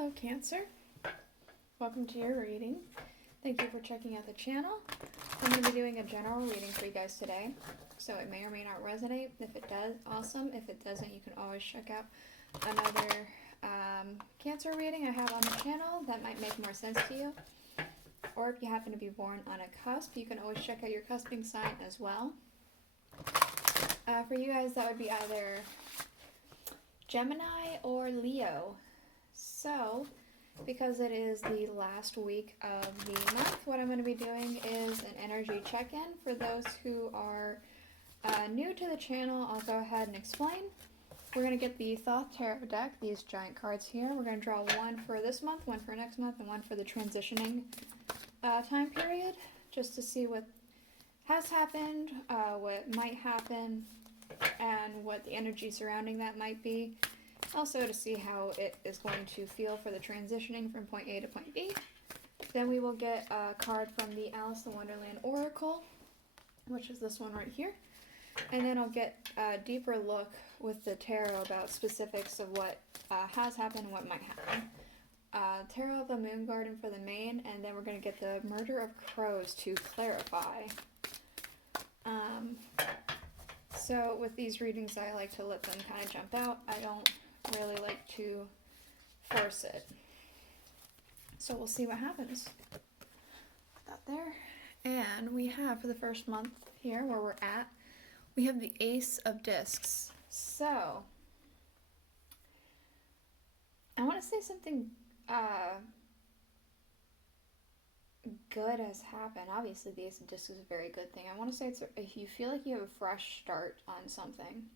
Hello Cancer, welcome to your reading. Thank you for checking out the channel. I'm going to be doing a general reading for you guys today, so it may or may not resonate. If it does, awesome. If it doesn't, you can always check out another Cancer reading I have on the channel that might make more sense to you. Or if you happen to be born on a cusp, you can always check out your cusping sign as well. For you guys, that would be either Gemini or Leo. So, because it is the last week of the month, what I'm going to be doing is an energy check-in. For those who are new to the channel, I'll go ahead and explain. We're going to get the Thoth Tarot deck, these giant cards here. We're going to draw one for this month, one for next month, and one for the transitioning time period, just to see what has happened, what might happen, and what the energy surrounding that might be. Also to see how it is going to feel for the transitioning from point A to point B. Then we will get a card from the Aleister Wonderland Oracle, which is this one right here. And then I'll get a deeper look with the tarot about specifics of what has happened and what might happen. Tarot of the Moon Garden for the main, and then we're going to get the Murder of Crows to clarify. So with these readings, I like to let them kind of jump out. I don't really like to force it. So we'll see what happens. Put that there. And we have, for the first month here where we're at, we have the Ace of Discs. So, I want to say something good has happened. Obviously, the Ace of Discs is a very good thing. I want to say it's if you feel like you have a fresh start on something.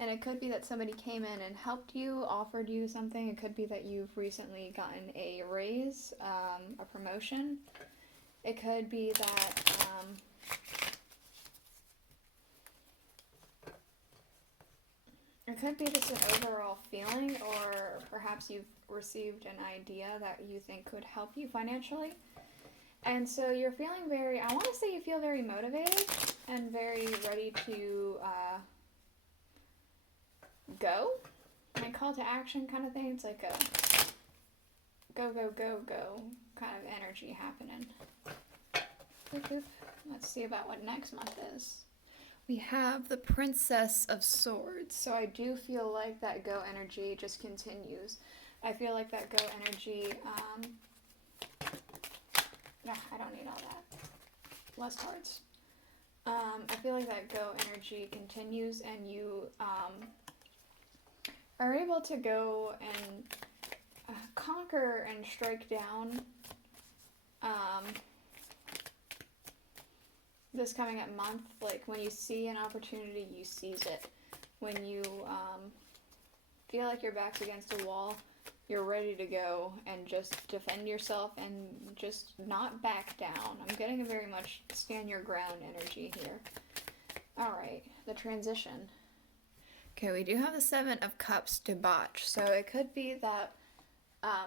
And it could be that somebody came in and helped you, offered you something. It could be that you've recently gotten a raise, a promotion. It could be that it could be just an overall feeling, or perhaps you've received an idea that you think could help you financially. And so you're feeling very, I want to say you feel very motivated and very ready to go. My call to action kind of thing. It's like a go, go, go, go kind of energy happening. Let's see about what next month is. We have the Princess of Swords. So I do feel like that go energy just continues. I feel like that go energy, I don't need all that. Less cards. I feel like that go energy continues, and you are able to go and conquer and strike down this coming up month. Like when you see an opportunity, you seize it. When you feel like your back's against a wall, you're ready to go and just defend yourself and just not back down. I'm getting a very much stand your ground energy here. Alright, the transition. Okay, we do have the Seven of Cups debauch. So it could be that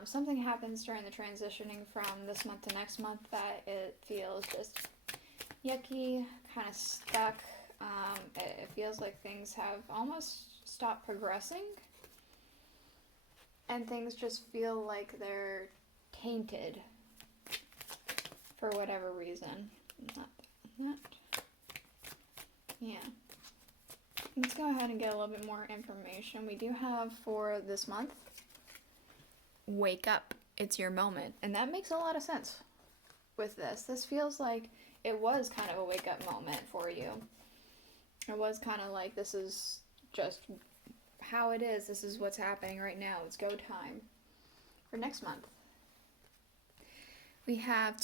something happens during the transitioning from this month to next month that it feels just yucky, kind of stuck. It feels like things have almost stopped progressing. And things just feel like they're tainted for whatever reason. Not that. Yeah. Let's go ahead and get a little bit more information. We do have for this month, wake up, it's your moment. And that makes a lot of sense with this. This feels like it was kind of a wake up moment for you. It was kind of like, this is just how it is. This is what's happening right now. It's go time. For next month, we have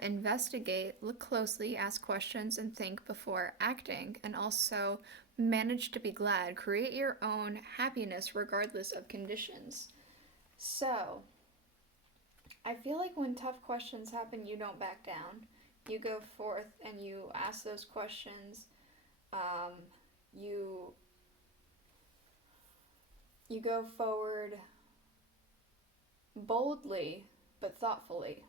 investigate, look closely, ask questions, and think before acting. And also manage to be glad. Create your own happiness regardless of conditions. So, I feel like when tough questions happen, you don't back down. You go forth and you ask those questions. You go forward boldly, but thoughtfully.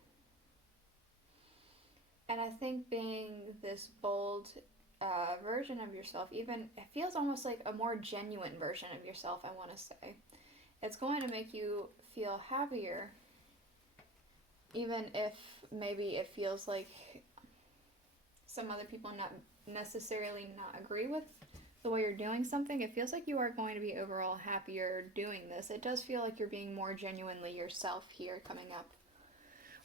And I think being this bold version of yourself, even, it feels almost like a more genuine version of yourself, I want to say. it's going to make you feel happier, even if maybe it feels like some other people not necessarily not agree with the way you're doing something. It feels like you are going to be overall happier doing this. It does feel like you're being more genuinely yourself here coming up.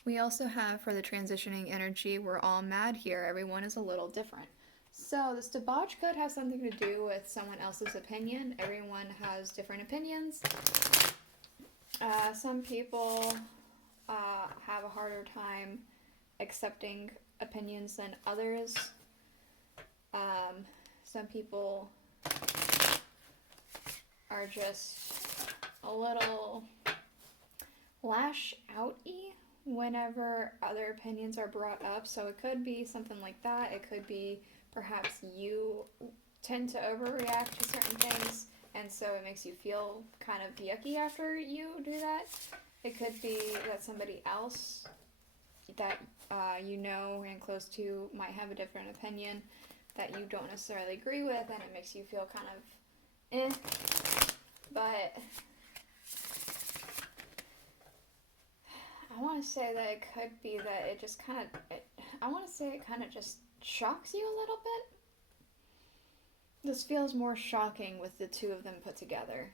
We also have, for the transitioning energy, we're all mad here. Everyone is a little different. So this debauch could have something to do with someone else's opinion. Everyone has different opinions. Some people have a harder time accepting opinions than others. Some people are just a little lash out-y whenever other opinions are brought up. So it could be something like that. It could be perhaps you tend to overreact to certain things, and so it makes you feel kind of yucky after you do that. It could be that somebody else that you know and close to might have a different opinion that you don't necessarily agree with, and it makes you feel kind of But I want to say that it could be that it just kind of just shocks you a little bit. This feels more shocking with the two of them put together.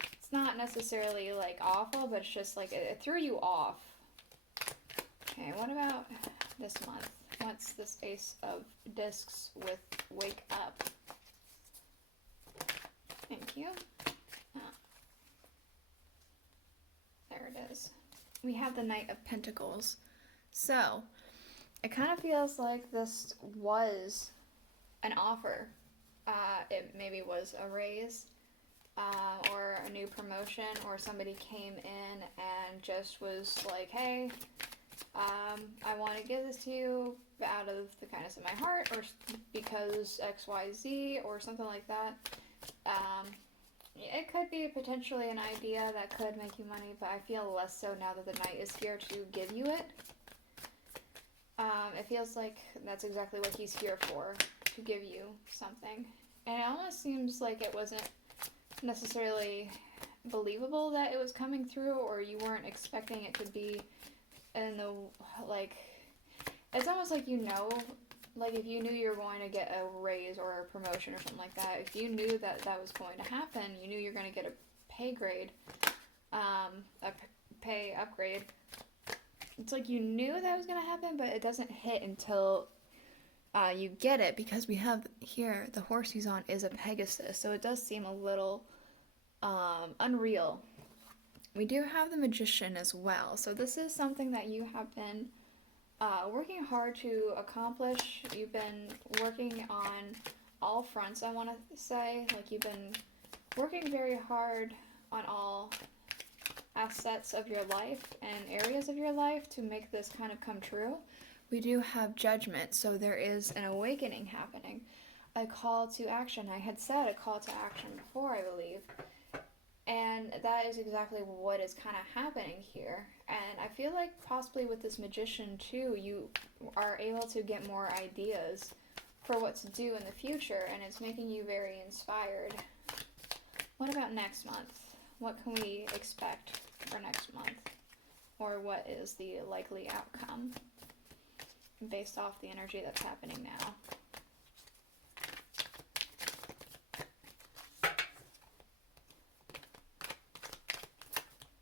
It's not necessarily like awful, but it's just like it threw you off. Okay, what about this month? What's this Ace of Discs with Wake Up? Thank you. There it is. We have the Knight of Pentacles. So, it kind of feels like this was an offer. It maybe was a raise, or a new promotion, or somebody came in and just was like, hey, I want to give this to you out of the kindness of my heart, or because XYZ, or something like that. It could be potentially an idea that could make you money, but I feel less so now that the Knight is here to give you it. It feels like that's exactly what he's here for, to give you something. And it almost seems like it wasn't necessarily believable that it was coming through, or you weren't expecting it to be in the, like, it's almost like like if you knew you were going to get a raise or a promotion or something like that, if you knew that that was going to happen, you knew you're going to get a pay grade, a pay upgrade. It's like you knew that was going to happen, but it doesn't hit until you get it, because we have here the horse he's on is a Pegasus, so it does seem a little unreal. We do have the Magician as well, so this is something that you have been working hard to accomplish. You've been working on all fronts, I want to say. Like, you've been working very hard on all assets of your life and areas of your life to make this kind of come true. We do have Judgment, so there is an awakening happening. A call to action. I had said a call to action before, I believe. And that is exactly what is kind of happening here. And I feel like possibly with this Magician too, you are able to get more ideas for what to do in the future, and it's making you very inspired. What about next month? What can we expect for next month? Or what is the likely outcome based off the energy that's happening now?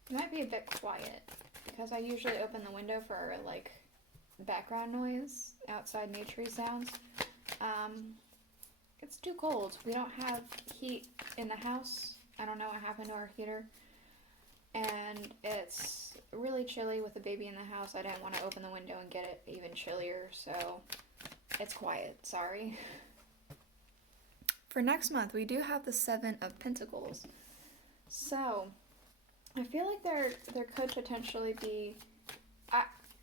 It might be a bit quiet, because I usually open the window for, like, background noise, outside nature sounds. It's too cold. We don't have heat in the house. I don't know what happened to our heater. And it's really chilly with the baby in the house. I didn't want to open the window and get it even chillier, so it's quiet. Sorry. For next month, we do have the Seven of Pentacles. So I feel like there could potentially be,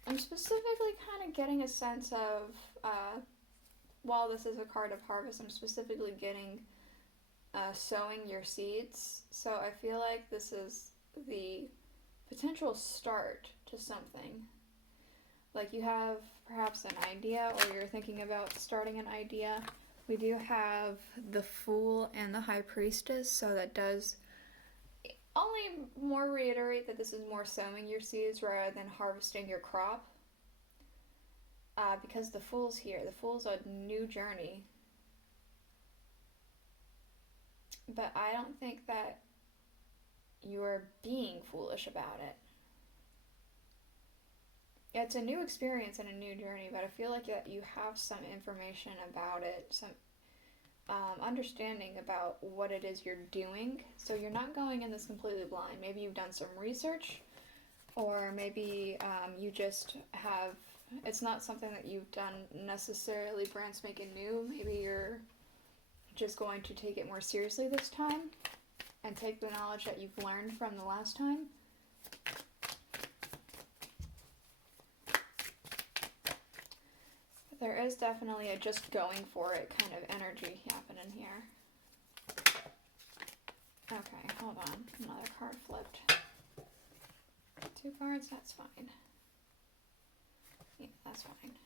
I'm specifically kind of getting a sense of, while this is a card of harvest, I'm specifically getting sowing your seeds. So I feel like this is the potential start to something. Like, you have perhaps an idea, or you're thinking about starting an idea. We do have the Fool and the High Priestess, so that does only more reiterate that this is more sowing your seeds rather than harvesting your crop. Because the Fool's here. The Fool's a new journey. But I don't think that you're being foolish about it. It's a new experience and a new journey, but I feel like that you have some information about it, some understanding about what it is you're doing. So you're not going in this completely blind. Maybe you've done some research, or maybe you just have, it's not something that you've done necessarily brand spanking new. Maybe you're just going to take it more seriously this time and take the knowledge that you've learned from the last time. There is definitely a just going for it kind of energy happening here. Okay, hold on. Another card flipped. 2 cards, that's fine. Yeah, that's fine.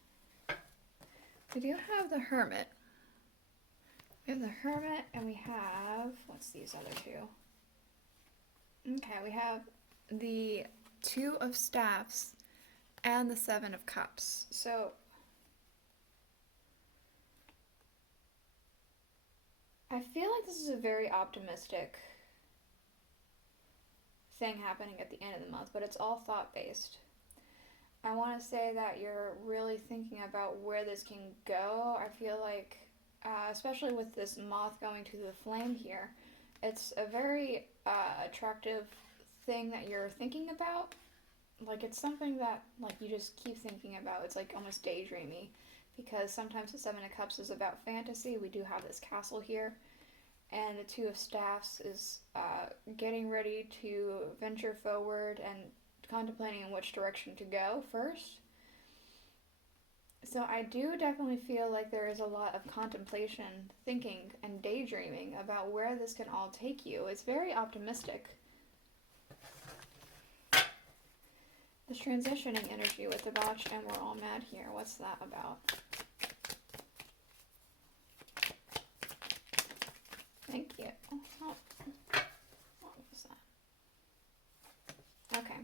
We do have the Hermit. We have the Hermit, and we have, what's these other 2? Okay, we have the 2 of Staffs and the 7 of Cups. So I feel like this is a very optimistic thing happening at the end of the month, but it's all thought-based. I want to say that you're really thinking about where this can go. I feel like, especially with this moth going to the flame here, it's a very attractive thing that you're thinking about. Like, it's something that, like, you just keep thinking about. It's like almost daydreamy. Because sometimes the 7 of Cups is about fantasy. We do have this castle here. And the 2 of Staffs is getting ready to venture forward and contemplating in which direction to go first. So I do definitely feel like there is a lot of contemplation, thinking, and daydreaming about where this can all take you. It's very optimistic. This transitioning energy with the Botch and We're All Mad here. What's that about? Thank you. Oh, what was that? Okay.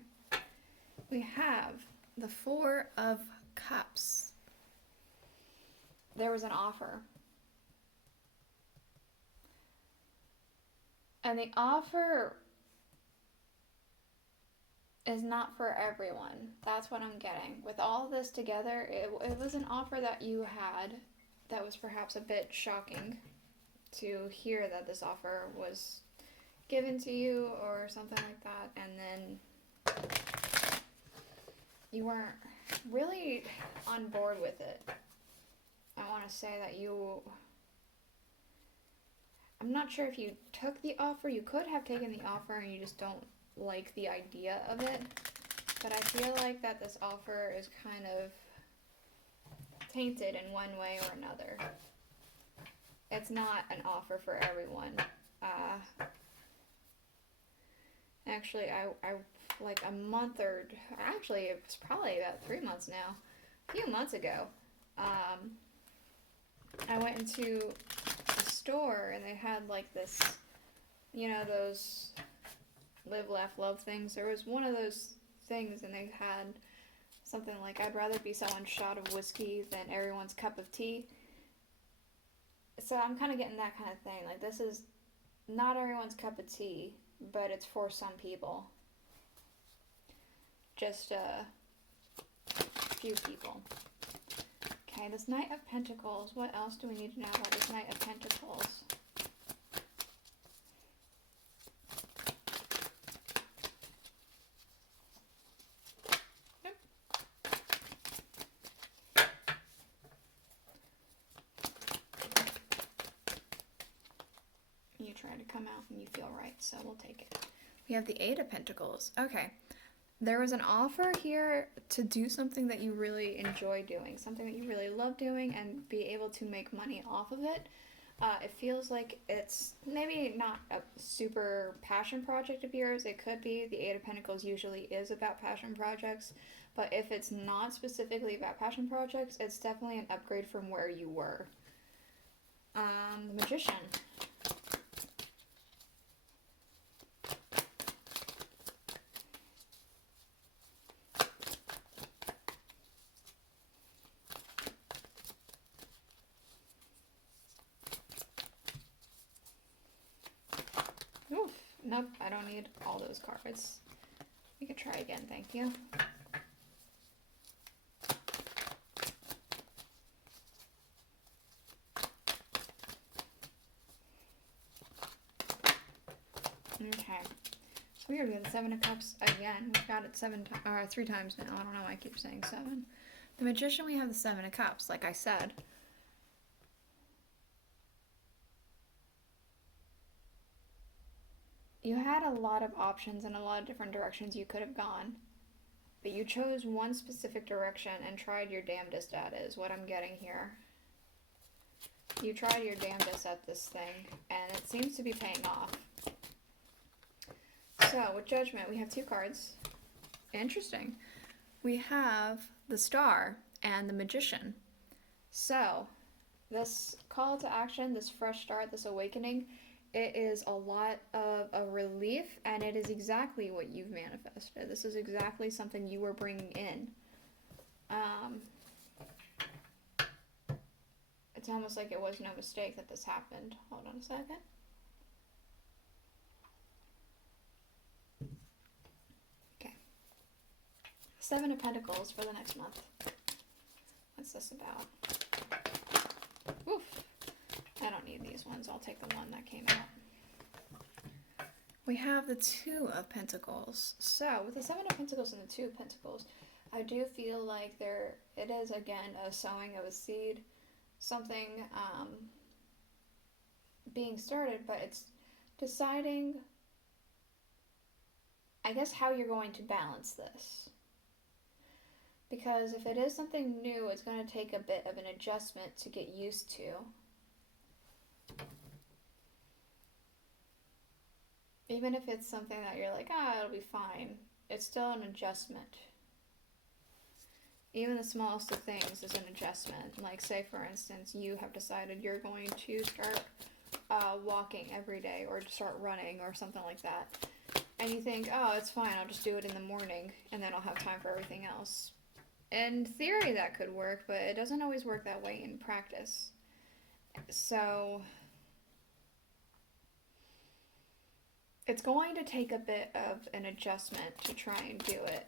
We have the 4 of Cups. There was an offer. And the offer is not for everyone. That's what I'm getting. With all this together, it was an offer that you had that was perhaps a bit shocking to hear that this offer was given to you or something like that, and then you weren't really on board with it. I want to say that I'm not sure if you took the offer. You could have taken the offer and you just don't like the idea of it, but I feel like that this offer is kind of tainted in one way or another. It's not an offer for everyone. Actually, I like a month or actually it was probably about 3 months now, a few months ago, I went into a store and they had like this, you know, those live, laugh, love things. There was one of those things and they had something like, I'd rather be someone's shot of whiskey than everyone's cup of tea. So I'm kind of getting that kind of thing. Like, this is not everyone's cup of tea, but it's for some people. Just a few people. Okay, this Knight of Pentacles. What else do we need to know about this Knight of Pentacles? You try to come out and you feel right, so we'll take it. We have the 8 of Pentacles. Okay. There was an offer here to do something that you really enjoy doing, something that you really love doing, and be able to make money off of it. It feels like it's maybe not a super passion project of yours. It could be. The 8 of Pentacles usually is about passion projects, but if it's not specifically about passion projects, it's definitely an upgrade from where you were. The Magician. Nope, I don't need all those cards. We could try again, thank you. Okay. Weird, we have the Seven of Cups again. We've got it 3 times now. I don't know why I keep saying 7. The Magician, we have the Seven of Cups, like I said. You had a lot of options and a lot of different directions you could have gone. But you chose one specific direction and tried your damnedest at it, is what I'm getting here. You tried your damnedest at this thing, and it seems to be paying off. So, with Judgment, we have 2 cards. Interesting. We have the Star and the Magician. So, this call to action, this fresh start, this awakening, it is a lot of a relief, and it is exactly what you've manifested. This is exactly something you were bringing in. It's almost like it was no mistake that this happened. Hold on a second. Okay. 7 of Pentacles for the next month. What's this about? Oof. I don't need these ones. I'll take the one that came out. We have the 2 of Pentacles. So, with the 7 of Pentacles and the 2 of Pentacles, I do feel like it is, again, a sowing of a seed. Something being started, but it's deciding, I guess, how you're going to balance this. Because if it is something new, it's going to take a bit of an adjustment to get used to. Even if it's something that you're like, it'll be fine, it's still an adjustment. Even the smallest of things is an adjustment. Like, say, for instance, you have decided you're going to start walking every day, or start running, or something like that. And you think, it's fine, I'll just do it in the morning, and then I'll have time for everything else. In theory, that could work, but it doesn't always work that way in practice. So, it's going to take a bit of an adjustment to try and do it,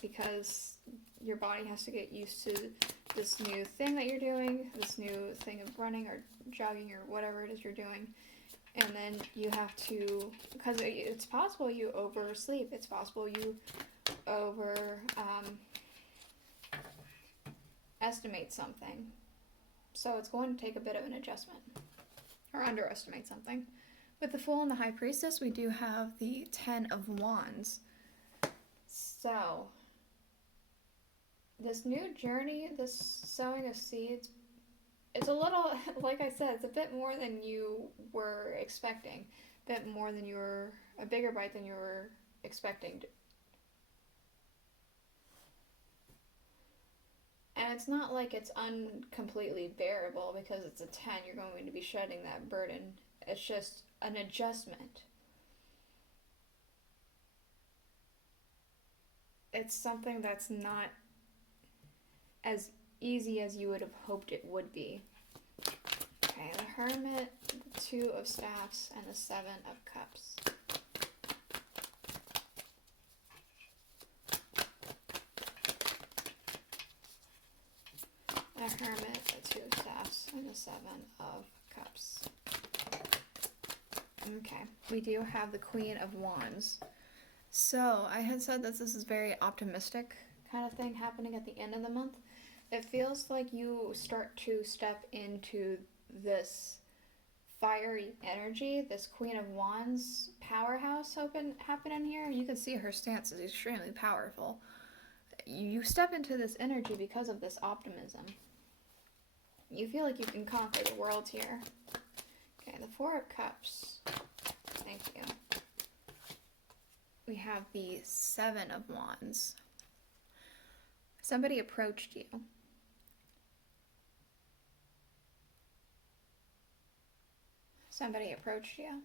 because your body has to get used to this new thing that you're doing, this new thing of running or jogging or whatever it is you're doing. And then you have to, because it's possible you oversleep, it's possible you estimate something. So it's going to take a bit of an adjustment, or underestimate something. With the Fool and the High Priestess, we do have the 10 of Wands. So, this new journey, this sowing of seeds, it's a little, like I said, it's a bit more than you were expecting. A bigger bite than you were expecting. And it's not like it's completely bearable, because it's a 10, you're going to be shedding that burden. It's just an adjustment. It's something that's not as easy as you would have hoped it would be. Okay, the Hermit, the 2 of Staffs, and the 7 of Cups. The Hermit, the 2 of Staffs, and the 7 of Cups. Okay, we do have the Queen of Wands. So, I had said that this is very optimistic kind of thing happening at the end of the month. It feels like you start to step into this fiery energy, this Queen of Wands powerhouse happening here. You can see her stance is extremely powerful. You step into this energy because of this optimism. You feel like you can conquer the world here. Okay, the 4 of Cups. Thank you. We have the 7 of Wands. Somebody approached you. Somebody approached you.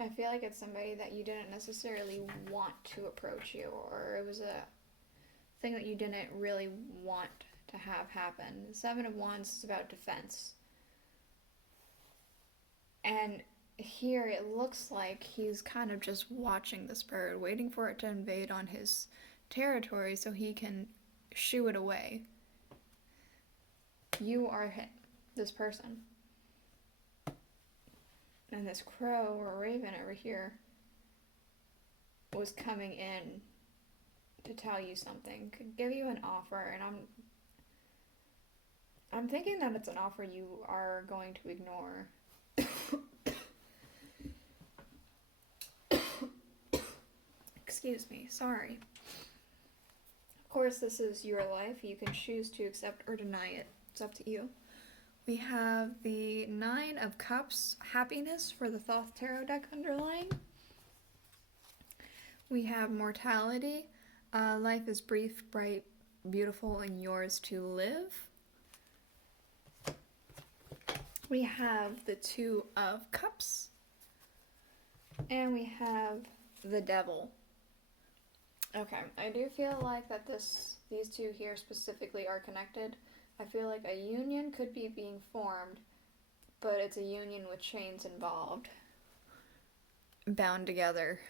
I feel like it's somebody that you didn't necessarily want to approach you, or it was a thing that you didn't really want to have happen. The Seven of Wands is about defense. And here it looks like he's kind of just watching this bird, waiting for it to invade on his territory so he can shoo it away. You are this person. And this crow or raven over here was coming in to tell you something, could give you an offer, and I'm thinking that it's an offer you are going to ignore. Excuse me, sorry. Of course, this is your life. You can choose to accept or deny it. It's up to you. We have the Nine of Cups, happiness for the Thoth Tarot deck underlying. We have mortality. Life is brief, bright, beautiful, and yours to live. We have the Two of Cups. And we have the Devil. Okay, I do feel like that these two here specifically are connected. I feel like a union could be being formed, but it's a union with chains involved. Bound together.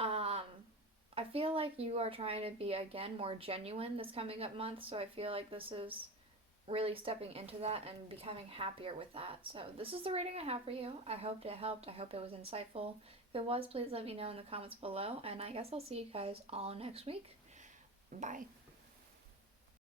I feel like you are trying to be, again, more genuine this coming up month, so I feel like this is really stepping into that and becoming happier with that. So this is the reading I have for you. I hope it helped. I hope it was insightful. If it was, please let me know in the comments below, and I guess I'll see you guys all next week. Bye.